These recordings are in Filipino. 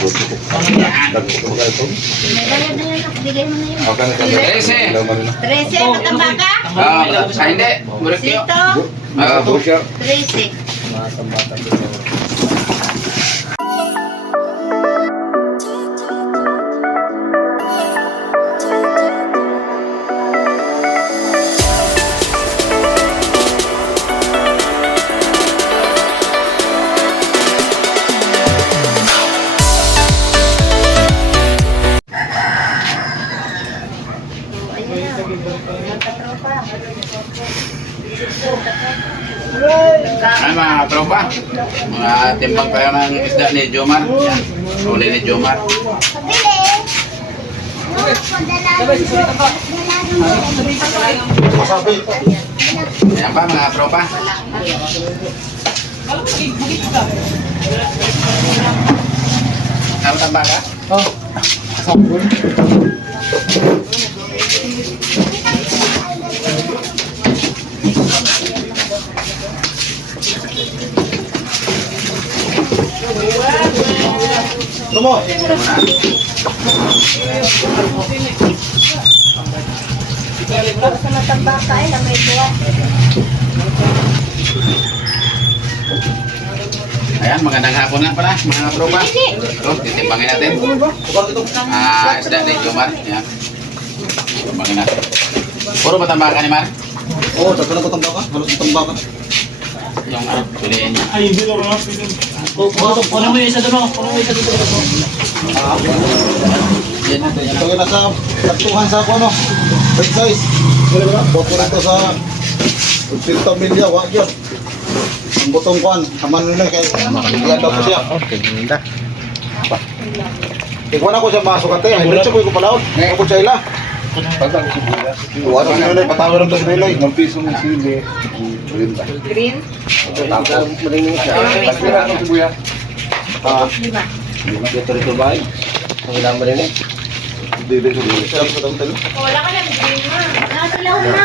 May bayad na yan. Bigay mo na yun. Trese. 13, matambaka. Ah, sa hindi. Burikyo. Sito, Ah, 13. Ay mga tropa. Mga timbang tayo ng isda ni Jomar. Yan. Huli ni Jomar. Yan pa mga tropa. Ano tamba ka? Tumo. Sa matambaka eh, na may tuwa. Ayan, magandang hapon lang pala mga tropa. Ito, titimbangin natin. Ah, isda ni Jomar. Yan. Timbangin natin. Puro matamba ka ni Mar? Oo, tatlo na ko tamba ka. Halos tamba ka. Yung ano, piliin niya. Kunin mo yung isa doon, kunin mo yung isa doon. Yan natin, yan Ito yung nasa tatuhan sa ako, ano? Big size. Boto na ito sa 80 milya, wag yun. Ang botong kuan, haman nila kay Iyan daw po siya. Ikuha na ko siya masok ate, ay diretso ko ko palaot. Ako siya ila. Iwan ko nila, patawar ng nila. Ng piso ng sili. Green, Ah, lima. dito rito ba? Ang ilang mo rin eh. Dito. Siya tantel. Wala ka lang green ma. Nakasilaw na.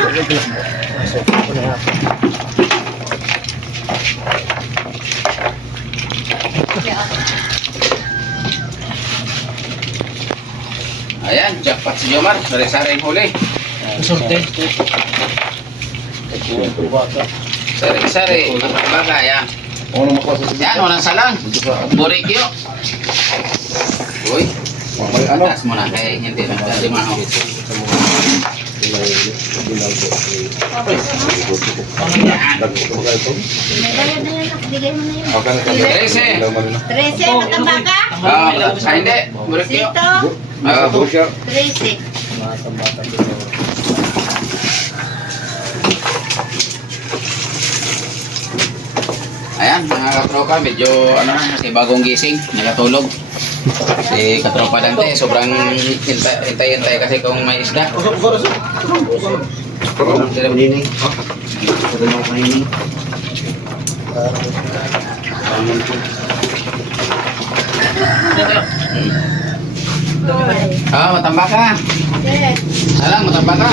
Ayan, jackpot si Jomar. Sari-sari yung huli. Sorte. Sari-sari. Matamba yan. Ano makuha sa Yan, unang salang. Burikyo. Uy, May ano? taas mo na kay hindi na hindi mo ako. Yan. May bayad na yan. Bigay mo na yun. Trese. 13, matambaka. Ah. Burikyo. Sito, Ah, 13. Ayan, mga katropa, medyo ano na, kasi bagong gising, nagatulog. Si katropa Dante, sobrang hintay- hintay-hintay kasi kung may isda. Usap ko rin. Kanini. Ah, matamba ka. Yes. Alang, matamba ka.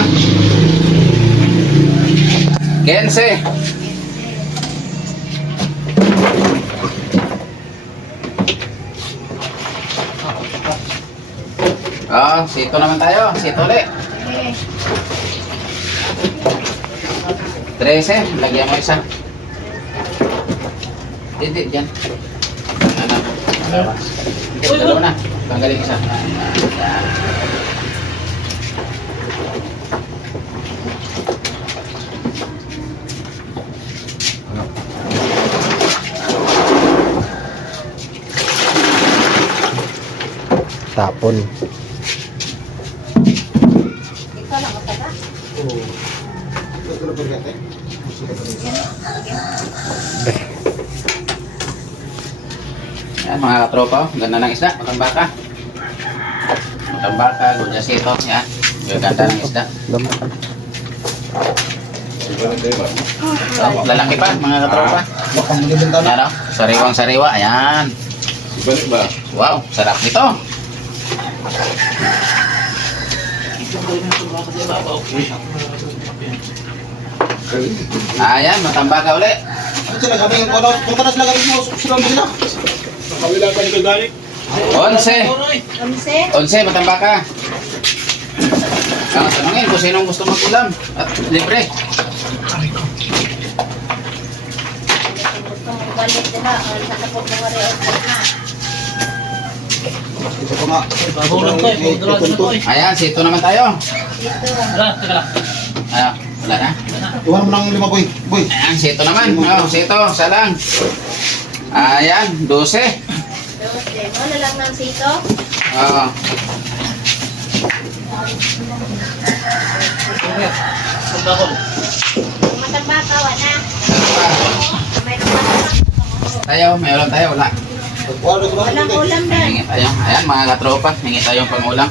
Kense. Ah, sito naman tayo. Sito ulit. 13, lagyan mo isa. Hindi, dyan. Ano? Ito, dalawa na. Tanggalin isa. Tapon. Ikaw lang mataba. Ito na pagkate. Yan, mga katropa. Ganda ng isda. Matambaka. Matambaka, gunyasito. Yan. Ganda ng isda. Oh, lalaki pa, mga katropa. Oh. Sariwang sariwa. Ayan. Wow, sarap nito. Ayan, matambaka uli. Ano sila kami yung ano? Punta na sila kami mo. Sila mo sila. Kawila ka nito dali. Onse. Kamse. Onse, matamba ka. Ah, tanongin kung sinong gusto mag-ulam. At libre. Gusto mo balik nila. Ang sakapot mo rin na. Ito nga. Ko eh, na ko eh. Ayan, sito naman tayo. Dito. Wala, teka lang. Ah, wala na. Iwan mo ng lima, boy. Boy. Ayan, sito naman. Oh, sito, isa lang. Ayan, 12. Dose. Mo na lang ng sito. Oo. Pagdakol. Kung mataba ka, wala. Tayo, mayroon tayo, wala. Walang lang. ulam. Hingi tayo. Ayan, mga katropa, hingi tayong pangulam.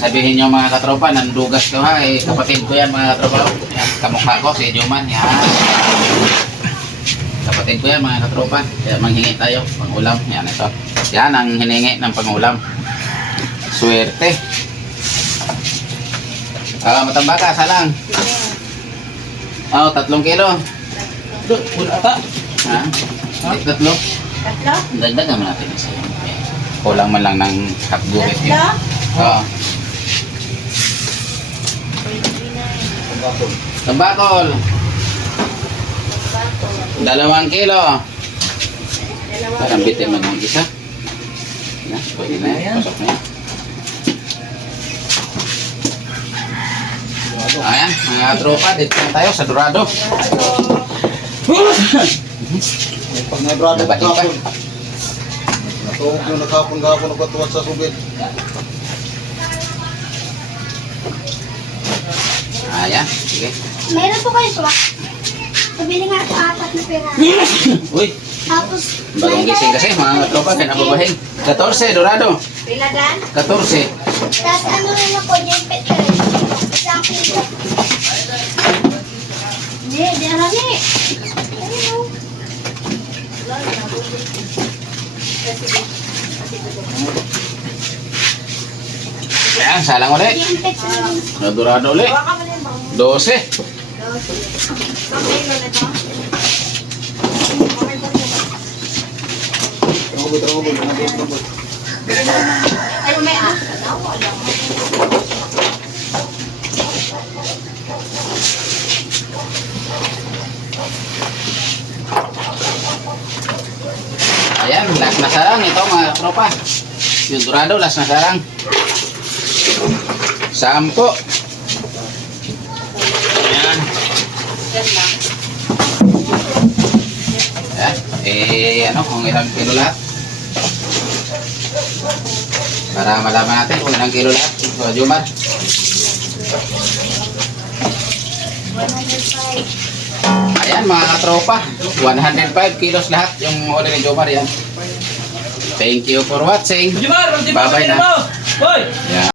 Sabihin nyo mga katropa, nandugas ko ha, eh, kapatid ko yan mga katropa. Yan, kamukha ko, si Juman, yan. Kapatid ko yan mga katropa, kaya manghingi tayo, pangulam. Yan, ito. Yan ang hiningi ng pangulam. Swerte. Ah, matamba ka, salang. Oh, tatlong kilo. Wala. Ha? Tatlo. Tatlo? Dagdagan mo natin isa yun. Kulang man lang ng hapguhit yun. Tatlo? Oo. Tambakol. Dalawang kilo. Parang bitin mo ng isa. Na, pwede na yan. Pasok na yan. Ayan, mga tropa, dito na tayo sa Dorado. Pag may brado ka. kapon. Natuog yung nakapon-kapon ng batuan sa subit. Ayan, sige. Meron po kayo suwak. Pabili nga ako apat na pera. Uy, Tapos, bagong gising kasi mga tropa, kaya nababahin. 14, Dorado. Pila dan? 14. Tapos ano rin ako, yung petrol. Isang kilo. Hindi, di arami. Ayun o. Ayan, salang ulit. Yung Dorado ulit. Baka mo na 12. Trangubit, trangubit. Trangubit, trangubit. Ay, may asa daw. Wala mo. Ayan, last na sarang ito mga tropa. Yung Dorado, last na sarang. Sampo. Ayan. Yan lang. Ayan. Eh, ano, kung ilang kilo lahat. Para malaman natin kung ilang kilo lahat. So, Jumar. 105. Ayan, mga katropa. 105 kilos lahat yung uli ni Jumar yan. Thank you for watching. Bye-bye na. Boy!